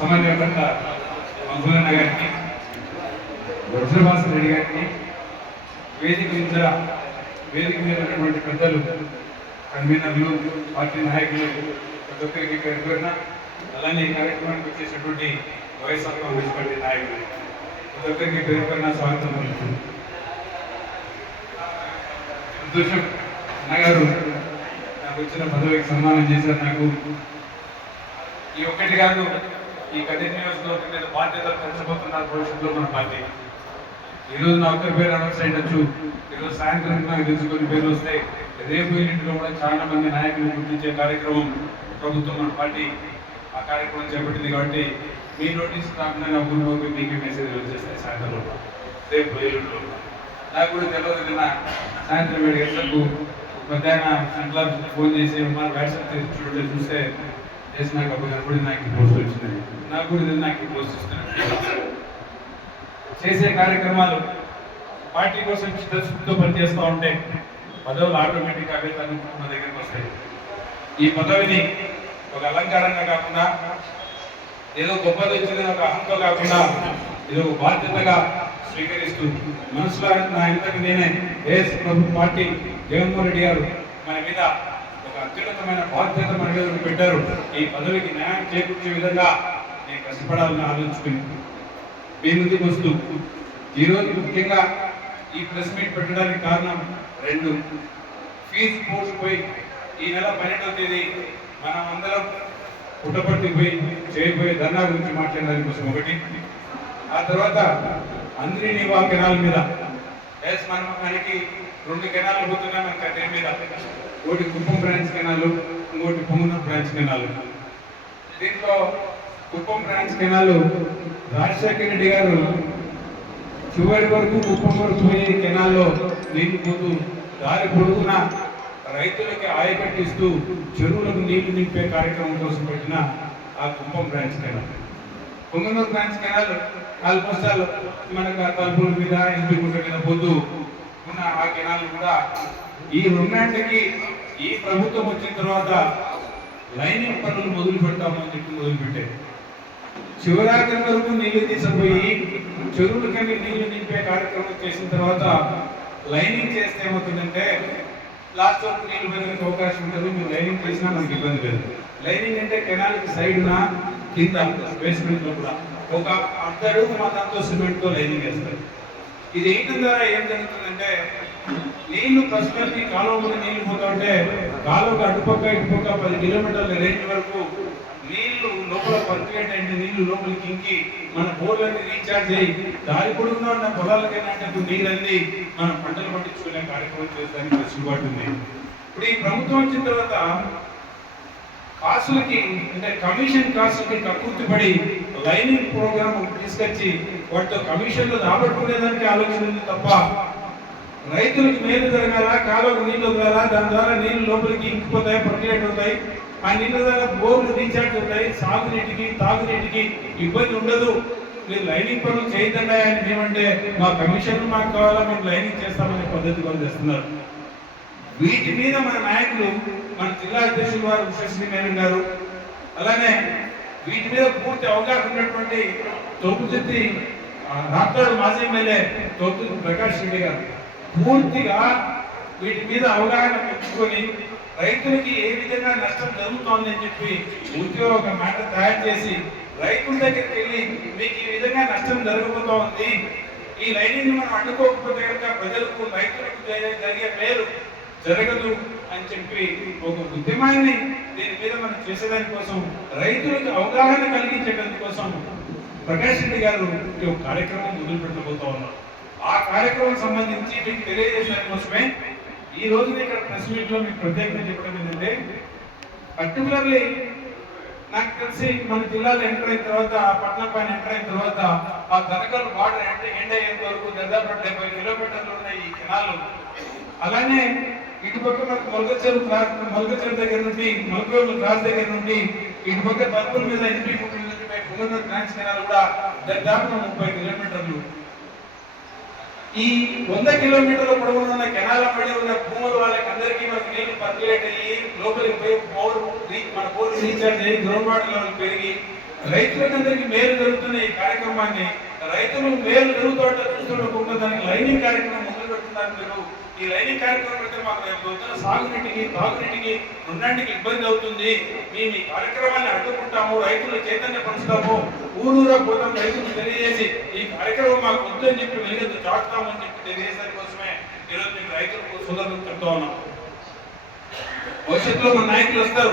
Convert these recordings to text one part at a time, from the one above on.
సమన్వయకర్త మంజులన్న గారికి, వజ్రభాస్ రెడ్డి గారికి, వేదిక మీద ఉన్నటువంటి పెద్దలు, కన్వీనర్లు, పార్టీ నాయకులు, ప్రతి ఒక్కరికి పేరు పేరున, అలానే ఈ కార్యక్రమానికి వచ్చేసినటువంటి వైఎస్ఆర్ కాంగ్రెస్ పార్టీ నాయకులు ప్రతి ఒక్కరికి పేరు పేరున స్వాగతం పలుకుతుంది. సంతోషం అన్నగారు నాకు వచ్చిన పదవికి సన్మానం చేశారు. నాకు ఈ ఒక్కటి కాదు, ఈ కదిరి నియోజకవర్గం మీద బాధ్యతలు పెంచబోతున్నారు భవిష్యత్తులో మన పార్టీ. ఈరోజు నా ఒక్కరి పేరు అనౌన్స్ అయ్యొచ్చు, ఈరోజు సాయంత్రం నాకు తెలుసుకొని పేర్లు వస్తాయి. రేపు ఇంటిలో కూడా చాలా మంది నాయకులు గుర్తించే కార్యక్రమం ప్రభుత్వం మన పార్టీ ఆ కార్యక్రమం చేపట్టింది. కాబట్టి మీ నోటీస్ రాకుండా ఊరిలోకి మీకు మెసేజ్ వచ్చేస్తాయి సాయంత్రం రేపు ఎల్లుండిలో. నాకు కూడా తెలియదు, నిన్న సాయంత్రం 7 గంటలకు మధ్యాహ్నం సెంట్రల్ ఫోన్ చేసి మన వాట్సాప్ చూస్తే చేసి నాకు అప్పుడు కనపడి నాకు ఈ పోస్ట్ వచ్చింది. నాకు కూడా నాకు ఈ పోస్ట్ ఇస్తున్నాను. చేసే కార్యక్రమాలు పార్టీ కోసం చిత్తశుద్ధితో పనిచేస్తూ ఉంటే పదవులు ఆటోమేటిక్గా అవే మన దగ్గరికి వస్తాయి. ఈ పదవిని ఒక అలంకారంగా కాకుండా, ఏదో గొప్పది వచ్చింది ఒక అహంతో కాకుండా, ఇది ఒక బాధ్యతగా స్వీకరిస్తూ మనసులో నా ఇంతకు నేనే ప్రభుత్వ పార్టీ జగన్మోహన్ రెడ్డి గారు మన మీద ఒక అత్యున్నతమైన బాధ్యత మన మీద పెట్టారు. ఈ పదవికి న్యాయం చేకూర్చే విధంగా నేను కష్టపడాలని ఆలోచించుకుని మీ ముందుకు వస్తూ ఈరోజు ముఖ్యంగా ఈ ప్రెస్ మీట్ పెట్టడానికి కారణం 2. ఫీజు పోయి ఈ నెల 12వ తేదీ మనం అందరం పుట్టపర్తి పోయి చేయబోయే ధర్నా గురించి మాట్లాడడానికి కోసం 1. ఆ తర్వాత అంద్రీనివా కెనాల్ మీద మనకి 2 కెనాలు పోతున్నాయి మన కట్టె మీద. ఒకటి కుప్పం బ్రాంచ్ కెనాలు, ఇంకోటి పొంగనూరు బ్రాంచ్ కెనాలు. దీంట్లో కుప్పం బ్రాంచ్ కెనాలు రాజశేఖర రెడ్డి గారు చివరి వరకు కుప్పం వరకు పోయే కెనాల్లో నీళ్లు పోతూ దారి పొడుగున రైతులకి ఆయకట్టిస్తూ చెరువులకు నీళ్లు నింపే కార్యక్రమం కోసం పెట్టిన ఆ Kuppam branch canal. Punganur branch canal almost మనకు తలుపుల మీద, ఇంటి గుంట మీద పోతూ ఉన్న ఆ కెనాల్ కూడా ఈ 2 ఈ ప్రభుత్వం వచ్చిన తర్వాత లైనింగ్ పనులు మొదలు పెడతామని చెప్పి మొదలుపెట్టారు. శివరాత్రి వరకు నీళ్లు తీసుకుపోయి చెరువులకని నీళ్లు నింపే కార్యక్రమం చేసిన తర్వాత లైనింగ్ చేస్తే ఏమవుతుందంటే లాస్ట్ వరకు నీళ్లు పెరిగే అవకాశం ఉంటుంది. మీరు లైనింగ్ చేసినా మనకి ఇబ్బంది లేదు. లైనింగ్ అంటే కెనాల్కి సైడ్న కింద బేస్మెంట్లో కూడా ఒక 1/2 అడుగు మాత్రంతో సిమెంట్తో లైనింగ్ వేస్తారు. ఇది వేయడం ద్వారా ఏం జరుగుతుందంటే నీళ్లు ప్రస్తుతానికి కాలువ మీద నీళ్లు పోతా ఉంటే కాలువకు అటుపక్క ఇటుపక్క 10 కిలోమీటర్ల రేంజ్ వరకు నీళ్లు లోపల పర్కులేట్ అయింది. నీళ్లు లోపలికి ఇంకి మన బోర్లన్నీ రీఛార్జ్ అయ్యి దారి పొడుగునా ఉన్న పొలాలకైనా నీళ్ళన్నీ మనం పంటలు పట్టించుకునే కార్యక్రమం చేస్తానికి వెసులుబాటు ఉంది. ఇప్పుడు ఈ ప్రభుత్వం వచ్చిన తర్వాత కాసులకి అంటే కమిషన్ కాసులకి కక్కుర్తిపడి లైనింగ్ ప్రోగ్రామ్ తీసుకొచ్చి వాటితో కమిషన్లు రాబట్టుకునేదానికి ఆలోచన ఉంది తప్ప రైతులకు మేలు జరగాల, కాలువకు నీళ్లు వదలాలా, దాని ద్వారా నీళ్లు లోపలికి ఇంకిపోతాయి, పర్కులేట్ అవుతాయి. ఆ నీళ్ళ ద్వారా బోర్లు రీఛార్జ్ అవుతాయి. సాగునీటికి తాగునీటికి ఇబ్బంది ఉండదు. మీరు లైనింగ్ పనులు చేయొద్దండి అని మేమంటే మా కమిషన్లు మాకు కావాలా, మేము లైనింగ్ చేస్తామనే పద్ధతి వాళ్ళు చేస్తున్నారు. వీటి మీద మన నాయకులు, మన జిల్లా అధ్యక్షులు వారు ఉషశ్రీ మేనన్ గారు, అలానే వీటి మీద పూర్తి అవగాహన ఉన్నటువంటి తోపుచెత్తి రాప్తాడు మాజీ ఎమ్మెల్యే తోపుచెత్తి ప్రకాష్ రెడ్డి గారు పూర్తిగా వీటి మీద అవగాహన పెంచుకొని రైతులకి ఏ విధంగా నష్టం జరుగుతోంది అని చెప్పి పూర్తిగా ఒక మాట తయారు చేసి రైతుల దగ్గరికి వెళ్ళి మీకు ఈ విధంగా నష్టం జరగబోతా ఉంది, ఈ లైనింగ్ మనం అడ్డుకోకపోతే కనుక ప్రజలకు రైతులకు జరిగే మేలు జరగదు అని చెప్పి ఒక ఉద్యమాన్ని దీని మీద మనం చేసేదాని కోసం రైతులకు అవగాహన కలిగించేటందుకు కోసం ప్రకాష్ రెడ్డి గారు ఒక కార్యక్రమం మొదలు పెట్టబోతా ఉన్నారు. ఆ కార్యక్రమం సంబంధించి మీకు తెలియజేసిన కోసమే ఈ రోజు ఇక్కడ ప్రెస్ మీట్ లో మీకు ప్రత్యేకంగా చెప్పడం ఏంటంటే, పర్టికులర్లీ నాకు తెలిసి మన జిల్లాలో ఎంటర్ అయిన తర్వాత, పట్నం పైన ఎంటర్ అయిన తర్వాత ఆ తనకల్ బార్డర్ ఎండ్ అయ్యేంత వరకు దాదాపు 70 కిలోమీటర్లు ఉన్నాయి ఈ కెనాలు. అలానే ఇటుపక్క మనకు మొలగచెరు దగ్గర నుండి మొలకవేలు క్రాస్ దగ్గర నుండి ఇటుపక్క తలుపుల మీద ఎన్పీ పుంగనూరు బ్రాంచ్ కెనాల్ కూడా దాదాపు 30 కిలోమీటర్లు. ఈ 100 కిలోమీటర్ల పొడవున ఉన్న కెనాల పడి ఉన్న భూముల వాళ్ళకి అందరికీ మనకి నీళ్లు పర్కులేట్ అయ్యి లోపలికి పోయి మన బోర్డు రీఛార్జ్ అయ్యి గ్రౌండ్ వాటర్ లెవెల్ పెరిగి రైతులందరికీ మేలు జరుగుతున్న ఈ కార్యక్రమాన్ని రైతులు మేలు జరుగుతుంటే చూస్తుండకుండా దానికి లైనింగ్ కార్యక్రమం మొదలు పెడుతున్నారు మీరు. ఈ లైనింగ్ కార్యక్రమం అయితే మాకు రేపు పొద్దున సాగునీటికి తాగునీటికి రెండింటికి ఇబ్బంది అవుతుంది. మేము ఈ కార్యక్రమాన్ని అడ్డుకుంటాము, రైతులు చైతన్యపరుస్తాము, ఊరూరా పోతాం, రైతులకు తెలియజేసి ఈ కార్యక్రమం మాకు వద్దు అని చెప్పి వెలుగెత్తు చాటుతామని చెప్పి తెలియజేసే కోసమే ఈరోజు మీకు రైతులకు సోదరులకు చెప్తా ఉన్నాం. భవిష్యత్తులో మన నాయకులు వస్తారు,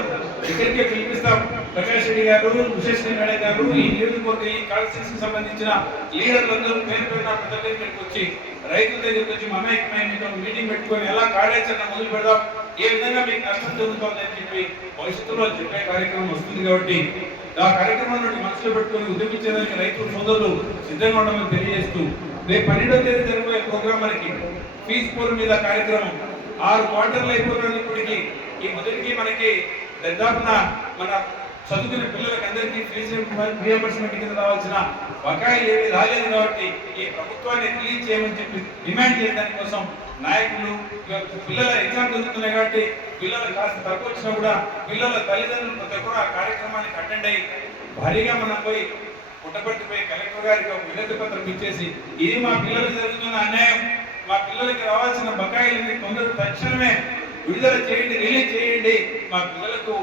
ఇక్కడికే పిలిపిస్తాం. ప్రకాష్ రెడ్డి గారు, విశ్వేశ్వర మేడం గారు, ఈ నియోజకవర్గ ఈ కాన్స్టిట్యూన్సీకి సంబంధించిన లీడర్లందరూ పేరు పేరున ప్రజల దగ్గరికి వచ్చి రైతుల దగ్గరికి వచ్చి మమేకమైన మీటింగ్ పెట్టుకొని ఎలా కార్యాచరణ మొదలు పెడదాం, ఏ విధంగా మీకు నష్టం జరుగుతుంది అని చెప్పి భవిష్యత్తులో చెప్పే కార్యక్రమం వస్తుంది. కాబట్టి ఆ కార్యక్రమం నుండి మనసులో పెట్టుకొని ఉద్యమించేదానికి రైతుల సోదరులు సిద్ధంగా ఉండమని తెలియజేస్తూ రేపు 12వ తేదీ జరిగే ప్రోగ్రాం మనకి ఫీజు పోల్ మీద కార్యక్రమం 6 క్వార్టర్లు అయిపోతుంది. ఇప్పటికి ఈ మొదటికి మనకి దాదాపున మన చదువుకునే పిల్లలకి అందరికీ ఫీజు రియంబర్స్మెంట్ కింద రావాల్సిన బకాయిలు ఏవి రాలేదు. కాబట్టి ఈ ప్రభుత్వాన్ని రిలీజ్ చేయమని చెప్పి డిమాండ్ చేయడానికి కోసం నాయకులు పిల్లల ఎగ్జామ్ జరుగుతున్నాయి కాబట్టి పిల్లలు కాస్త తక్కువ వచ్చినా కూడా పిల్లల తల్లిదండ్రులు ప్రతి ఒక్కరు ఆ కార్యక్రమానికి అటెండ్ అయ్యి భారీగా మనం పోయి పుట్టపర్తిపై కలెక్టర్ గారికి ఒక వినతి పత్రం ఇచ్చేసి ఇది మా పిల్లలకు జరుగుతున్న అన్యాయం, మా పిల్లలకి రావాల్సిన బకాయిలని తొందరగా తక్షణమే విడుదల చేయండి, రిలీజ్ చేయండి, మా పిల్లలకు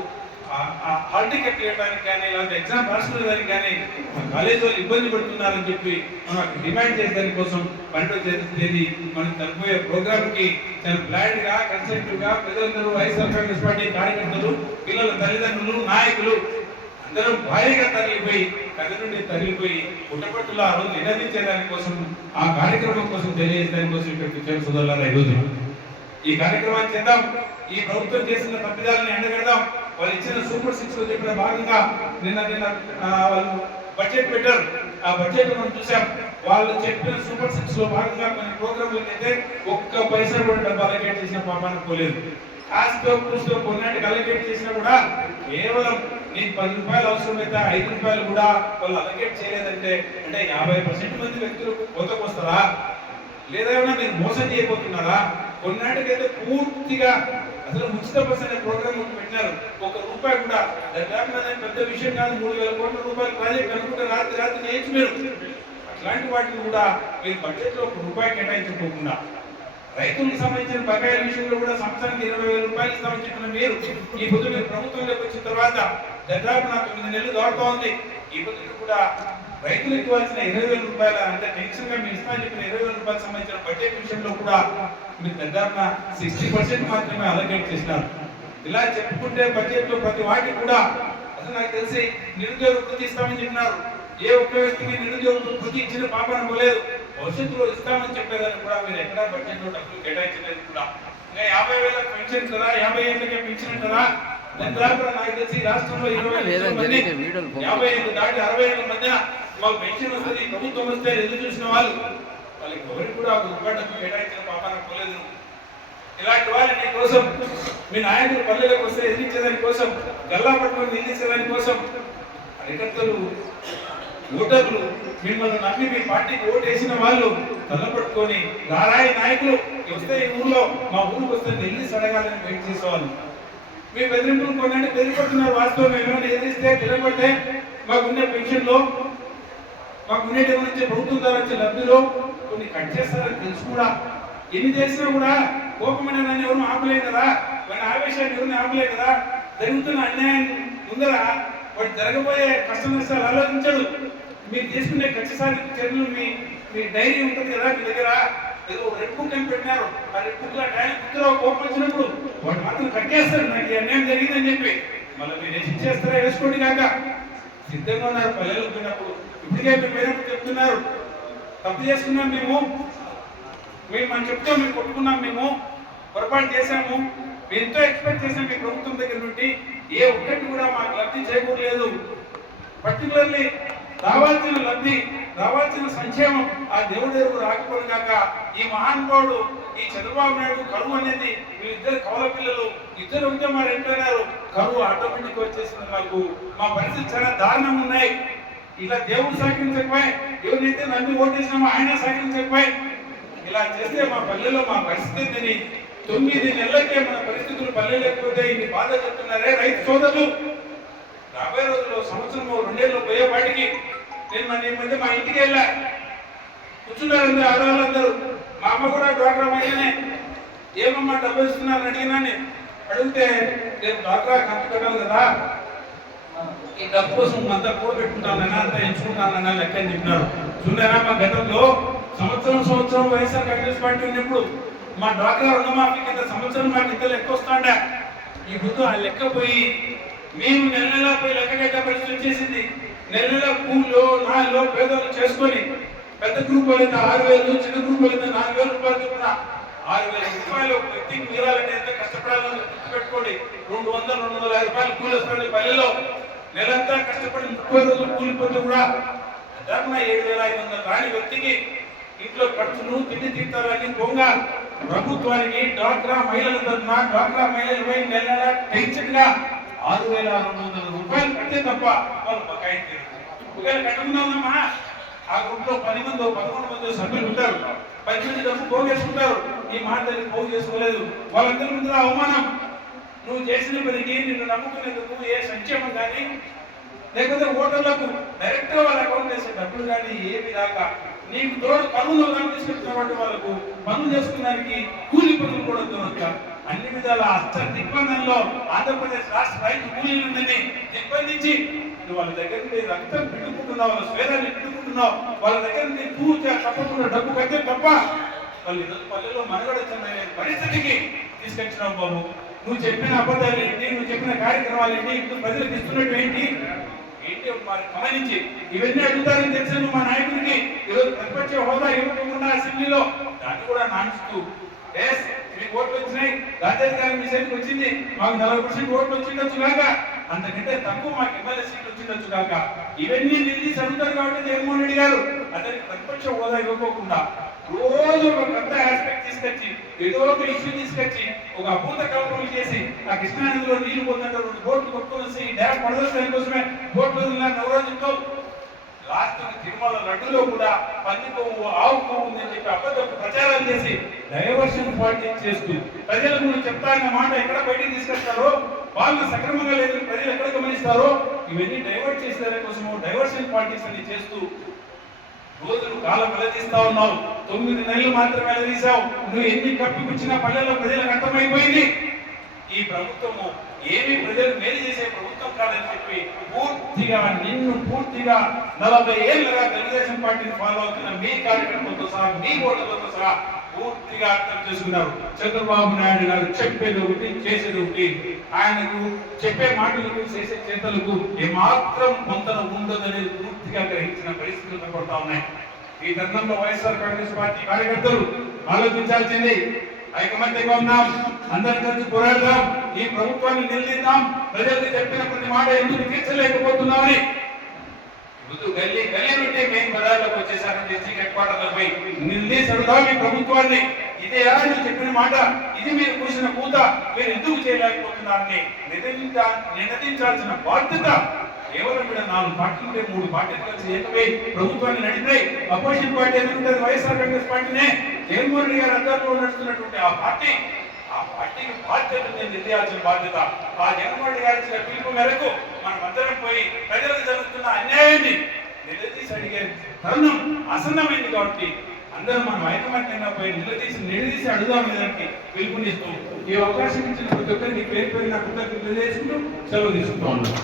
హాల్ టికెట్ చేయడానికి కానీ లేకపోతే ఎగ్జామ్ రాసుకోవడానికి కానీ మా కాలేజీ వాళ్ళు ఇబ్బంది పడుతున్నారని చెప్పి మనం డిమాండ్ చేసేదాని కోసం 12వ తేదీ మనం జరిపోయే ప్రోగ్రామ్కి చాలా ప్లాన్డ్ గా కన్సెప్టివ్ గా ప్రజలందరూ వైఎస్ఆర్ కాంగ్రెస్ పార్టీ కార్యకర్తలు, పిల్లల తల్లిదండ్రులు, నాయకులు అందరూ భారీగా తరలిపోయి పుట్టపట్టులో ఆ రోజు నినదించేదాని కోసం ఆ కార్యక్రమం కోసం తెలియజేయడానికి కోసం ఇక్కడికి వచ్చారు సోదరులారా. ఈరోజు ఈ కార్యక్రమాన్ని చేద్దాం, ఈ ప్రభుత్వం చేసిన తప్పిదాలను ఎండగడదాం. వాళ్ళు ఇచ్చిన సూపర్ 6 లో చెప్పిన భాగంగా నిన్న వాళ్ళు బడ్జెట్ పెట్టారు. ఆ బడ్జెట్ మనం చూసాం. వాళ్ళు చెప్పిన సూపర్ 6 లో భాగంగా కొన్ని ప్రోగ్రాంలకు అయితే ఒక్క పైసా కూడా డబ్బు అలకేట్ చేసిన పాపానికి పోలేదు. కాస్తో కూస్తో కొన్నింటికి అలకేట్ చేసినా కూడా కేవలం నీకు 10 రూపాయలు అవసరమైతే 5 రూపాయలు కూడా వాళ్ళు అలకేట్ చేయలేదంటే అంటే 50% మంది వ్యక్తులకు కోతకు వస్తారా, లేదా మీరు మోసం చేయబోతున్నారా? కొన్నింటికైతే పూర్తిగా అసలు ఉచిత బస్ అనే ప్రోగ్రామ్ పెట్టినారు. 1 రూపాయి కూడా పెద్ద విషయం కాదు. 3,000 కోట్ల రూపాయల ప్రాజెక్ట్ అనుకుంటే రాత్రి చేయొచ్చు మీరు. అట్లాంటి వాటిని కూడా మీరు బడ్జెట్ లో 1 రూపాయి కేటాయించుకోకుండా రైతులకు సంబంధించిన బకాయిల విషయంలో కూడా సంవత్సరానికి 20,000 రూపాయలు ఇస్తామని చెప్పిన మీరు ఈ పొద్దు మీరు ప్రభుత్వంలోకి వచ్చిన తర్వాత దాదాపు 9 నెలలు దాటుతా ఉంది. ఈ పొద్దుకు కూడా రైతులకు ఇవ్వాల్సిన 20,000 రూపాయల అంటే పెన్షన్ గా మీరు ఇస్తామని చెప్పిన 20,000 రూపాయలకు సంబంధించిన బడ్జెట్ విషయంలో కూడా మీరు దాదాపు 60% మాత్రమే అలకేట్ చేసినారు. ఇలా చెప్పుకుంటే బడ్జెట్ లో ప్రతి వాటికి కూడా అసలు నాకు తెలిసి నిరుద్యోగ వృత్తి ఇస్తామని చెప్పినారు. ఏ ఒక్క వ్యక్తికి నిరుద్యోగ వృత్తి ఇచ్చిన పాపన పోలేదు. భవిష్యత్తులో ఇస్తామని చెప్పేదాన్ని కూడా మీరు ఎక్కడా బడ్జెట్ లో డబ్బులు కేటాయించలేదు కూడా. ఇంకా 50,000 పెన్షన్ కదా, 50 ఏళ్ళకే పెన్షన్ కదా. దాదాపు నాకు తెలిసి రాష్ట్రంలో 20 మంది 50 ఏళ్ళు దాటి 60 ఏళ్ళ మధ్య మాకు పెన్షన్ వస్తుంది, ప్రభుత్వం వస్తే ఎదురు చూసిన వాళ్ళకి ఎవరికి కూడా 1 రూపాయి డబ్బు కేటాయించిన పాపాన పోలేదు. ఇలాంటి వాళ్ళు నీ కోసం మీ నాయకులు పల్లెలకు వస్తే ఎదిరించేదాని కోసం, గల్లా పట్టుకొని నిందించేదాని కోసం కార్యకర్తలు, ఓటర్లు మిమ్మల్ని నమ్మి మీ పార్టీకి ఓటు వేసిన వాళ్ళు తల్లపట్టుకొని రారాయి నాయకులు వస్తే ఈ ఊర్లో మా ఊరికి వస్తే నిలిచి అడగాలని వెయిట్ చేసేవాళ్ళు. మీ బెదిరింపులు కొన్నింటి బెదిరిపడుతున్నారు. వాస్తవం ఏమైనా ఎదిరిస్తే తిరగబట్టే మాకున్న పెన్షన్లో మాకున్నేటి గురించి ప్రభుత్వం ద్వారా వచ్చే లబ్ధిలో కొన్ని కట్ చేస్తారని తెలుసు కూడా. ఎన్ని చేసినా కూడా కోపం అనే దాన్ని ఎవరు ఆపలేదు కదా, వాడి ఆవేశాన్ని ఎవరిని ఆపలేదు కదా. జరుగుతున్న అన్యాయం ముందర వాడు జరగబోయే కష్ట నష్టాలు ఆలోచించాడు. మీరు తీసుకునే ఖచ్చితంగా చర్యలు మీ డైరీ ఉంటుంది కదా మీ దగ్గర, ఏదో రెడ్ బుక్ అని పెట్టినారు. ఆ రెడ్ బుక్ లో డైరీ బుక్లో కోపం వచ్చినప్పుడు వాడు మాత్రం కట్టేస్తారు నాకు ఈ అన్యాయం జరిగిందని చెప్పి. మళ్ళీ మీరు శిక్షేస్తారా వేసుకోండి కాక సిద్ధంగా ఉన్నారు. పల్లెలకు పోయినప్పుడు ఇప్పటికే మీరు చెప్తున్నారు తప్పు చేసుకున్నాం మేము మనం చెప్తాం, మేము కొట్టుకున్నాం, మేము పొరపాటు చేశాము, మేము ఎంతో ఎక్స్పెక్ట్ చేసాం మీ ప్రభుత్వం దగ్గర నుండి. ఏ ఒక్కటి కూడా మాకు లబ్ధి చేకూరలేదు. పర్టికులర్లీ రావాల్సిన లబ్ధి, రావాల్సిన సంక్షేమం ఆ దేవుడు రాకపోవడం కాక ఈ మహానుభావుడు ఈ చంద్రబాబు నాయుడు కరువు అనేది వీళ్ళిద్దరు కవల పిల్లలు ఇద్దరు ఉంటే మరి ఎంటున్నారు. కరువు ఆటోమేటిక్ వచ్చేసింది. మాకు మా పరిస్థితి చాలా దారుణంగా ఉన్నాయి. ఇలా దేవుడు సహకరించకపోయి, ఎవరినైతే నమ్మి ఓటేసినామో ఆయన సహకరించకపోయి, ఇలా చేస్తే మా పల్లెలో మా పరిస్థితిని 9 నెలలకే మన పరిస్థితులు పల్లె లేకపోతే ఇన్ని బాధ చెప్తున్నారే రైతు సోదరులు. రాబోయే రోజుల్లో సంవత్సరం రెండేళ్ళు పోయేపాటికి నేను ఈ మధ్య మా ఇంటికి వెళ్ళా, కూర్చున్నారు అందరూ ఆడవాళ్ళందరూ. మా అమ్మ కూడా డ్వాక్రా మహిళనే. ఏమమ్మా డబ్బు ఇస్తున్నారని అడిగినాను. అడిగితే నేను డ్వాక్రా కంత కట్టాలి కదా, ఈ డబ్బు కోసం అంతా కూడబెట్టుకుంటానన్నా, అంతా ఎంచుకుంటానన్నా లెక్క అని చెప్పినారు. చూడారా మా గతంలో సంవత్సరం వైఎస్ఆర్ కాంగ్రెస్ పార్టీ ఉన్నప్పుడు మా డ్వాక్రా రుణమాఫీ కింద సంవత్సరం మాకు ఇంత లెక్క వస్తాండా. ఈ ముందు ఆ లెక్క పోయి మేము నెల పోయి లెక్క కట్టే పరిస్థితి వచ్చేసింది. నెల కూలో నాలో పేదలు చేసుకొని పెద్ద గ్రూప్ అయితే 6,000, చిన్న గ్రూప్ అయితే 4,000 రూపాయలు చొప్పున 6,000 రూపాయలు ఒక వ్యక్తికి మీరాలంటే ఎంత కష్టపడాలని గుర్తుపెట్టుకోండి. 200-250 రూపాయలు కూలి వస్తుంది పల్లెలో. నెలంతా కష్టపడి 30 రోజులు కూలిపోతే కూడా దాదాపున 7,500 రాని వ్యక్తికి ఇంట్లో ఖర్చులు తిండి తీర్థాలన్నీ పోంగ ప్రభుత్వానికి డ్వాక్రా మహిళల తరఫున డ్వాక్రా మహిళలపై నెల టెన్షన్ గా 6,600 రూపాయలు కట్టే తప్ప వాళ్ళు బకాయి ఒకవేళ కట్టుకుందామమ్మా. ఆ గ్రూప్ లో 10 మంది 11 మంది సభ్యులు ఉంటారు. 10 మంది డబ్బు పోగేసుకుంటారు. ఈ మాట పోగు చేసుకోలేదు. వాళ్ళందరి ముందు అవమానం. నువ్వు చేసిన పనికి నిన్ను నమ్ముకునేందుకు ఏ సంక్షేమం కానీ లేకపోతే ఓటర్లకు డైరెక్ట్ వాళ్ళ అకౌంట్ చేసే డబ్బులు కానీ ఏమి రాక నీకు తోడు పనులు తీసుకొచ్చినటువంటి వాళ్ళకు పనులు చేసుకున్నానికి కూలి పనులు కూడా దొరక అన్ని విధాల అష్ట దిగ్బంధంలో ఆంధ్రప్రదేశ్ రాష్ట్ర రైతు కూలీలందరినీ దిగ్బంధించి నువ్వు వాళ్ళ దగ్గర నుండి రక్తం పిండుకుంటున్నావు, వాళ్ళ స్వేదాన్ని పిండుకుంటున్నావు, వాళ్ళ దగ్గర నుండి పూజ తప్పకుండా డబ్బు కట్టే తప్ప వాళ్ళు ఈరోజు పల్లెలో మనుగడ చెందలేని పరిస్థితికి తీసుకొచ్చినావు బాబు. నువ్వు చెప్పిన అబద్ధాలు ఏంటి, నువ్వు చెప్పిన కార్యక్రమాలు ఏంటి, ఇప్పుడు ప్రజలకు ఇస్తున్నట్టు ఏంటి మరి గమనించి ఇవన్నీ అడుగుతారని తెలిసిన మా నాయకుడికి ఈరోజు ప్రతిపక్ష హోదా ఇవ్వకుండా అసెంబ్లీలో దాన్ని కూడా నాన్స్తూ మీకు ఓట్లు వచ్చినాయి, రాజ్యాధికారం మీ సైడ్కి వచ్చింది, మాకు 40% ఓట్లు వచ్చిండొచ్చు కాక, అంతకంటే తక్కువ మాకు ఎమ్మెల్యే సీట్లు వచ్చిండొచ్చు కాక ఇవన్నీ నిలిచి అడుగుతారు కాబట్టి జగన్మోహన్ రెడ్డి గారు అతనికి ప్రతిపక్ష హోదా ఇవ్వకోకుండా రోజు ఒక కొత్త ఆస్పెక్ట్ తీసుకొచ్చి ఏదో ఒక ఇష్యూ తీసుకొచ్చి ఒక అభూత కల్పనలు చేసి ఆ కృష్ణానదిలో నీళ్లు పోతుంటే 2 బోట్లు కొట్టుకొని వచ్చి డ్యామ్ పడదోసడం కోసమే బోట్లు నవరోజుతో లాస్ట్ తిరుమల లడ్డులో కూడా పంది కొవ్వు ఆవు కొవ్వు ఉందని చెప్పి అబద్ధపు ప్రచారాలు చేసి డైవర్షన్ పాలిటిక్స్ చేస్తూ ప్రజలకు నువ్వు చెప్తాన్న మాట ఎక్కడ బయటికి తీసుకొస్తారో వాళ్ళు సక్రమంగా లేదు ప్రజలు ఎక్కడ గమనిస్తారో ఇవన్నీ డైవర్ట్ చేసే కోసము డైవర్షన్ పాలిటిక్స్ అని చేస్తూ రోజులు కాలం వెలదీస్తా ఉన్నావు. 9 నెలలు మాత్రమే వెలదీసావు. నువ్వు ఎన్ని కప్పిపుచ్చినా పల్లెల్లో ప్రజలకు అర్థమైపోయింది ఈ ప్రభుత్వము ఏమి ప్రజలు మేలు చేసే ప్రభుత్వం కాదని చెప్పి పూర్తిగా 40 ఏళ్ళుగా తెలుగుదేశం పార్టీని ఫాలో అవుతున్న మీ కార్యకర్తలతో సహా మీ ఓటర్లతో సహా పూర్తిగా అర్థం చేసుకున్నారు. చంద్రబాబు నాయుడు గారు చెప్పేది ఒకటి చేసేది ఒకటి. ఆయనకు చెప్పే మాటలకు చేసే చేతలకు ఏమాత్రం పొంతన ఉండదనేది పూర్తిగా గ్రహించిన పరిస్థితులు కనబడతా ఉన్నాయి. ఈ తరుణంలో వైఎస్ఆర్ కాంగ్రెస్ పార్టీ కార్యకర్తలు ఆలోచించాల్సింది ఐకమత్యంగా ఉన్నాం, అందరి కలిసి పోరాడదాం, ఈ ప్రభుత్వాన్ని నిలదీద్దాం. ప్రజలకు చెప్పిన ప్రతి మాట ఎందుకు తీర్చలేకపోతున్నామని గల్లీ నుండి మేము పదాలకు వచ్చేసారని డిస్ట్రిక్ట్ హెడ్ క్వార్టర్లకు పోయి నిలదీసి అడుగుదాం ఈ ప్రభుత్వాన్ని. ఇదే నువ్వు చెప్పిన మాట, ఇది మీరు కూసిన పూత, మీరు ఎందుకు చేయలేకపోతున్నారని నినదించాల్సిన బాధ్యత కేవలం కూడా 4 పార్టీలు ఉంటే 3 పార్టీలు కలిసి ఏకమై ప్రభుత్వాన్ని నడిపాయి. అపోజిషన్ పార్టీ ఎందుకుంటే వైఎస్ఆర్ కాంగ్రెస్ పార్టీనే జగన్మోహన్ రెడ్డి గారి అధ్వర్యంలో నడుస్తున్నటువంటి ఆ పార్టీకి బాధ్యత నిర్దేయాల్సిన బాధ్యత. ఆ జగన్మోహన్ రెడ్డి గారి ఇచ్చిన పిలుపు మేరకు మనం అందరం పోయి ప్రజలకు జరుగుతున్న అన్యాయాన్ని నిలదీసి అడిగే తరుణం ఆసన్నమైంది కాబట్టి అందరం మనం ఐకమత్యంగా పోయి నిలదీసి అడుగుదామని దానికి పిలుపునిస్తూ ఈ అవకాశం ఇచ్చిన ప్రతి ఒక్కరికి పేరు పేరు నా కృతజ్ఞతలు తెలియజేసుకుంటూ సెలవు తీసుకుంటూ ఉన్నాం.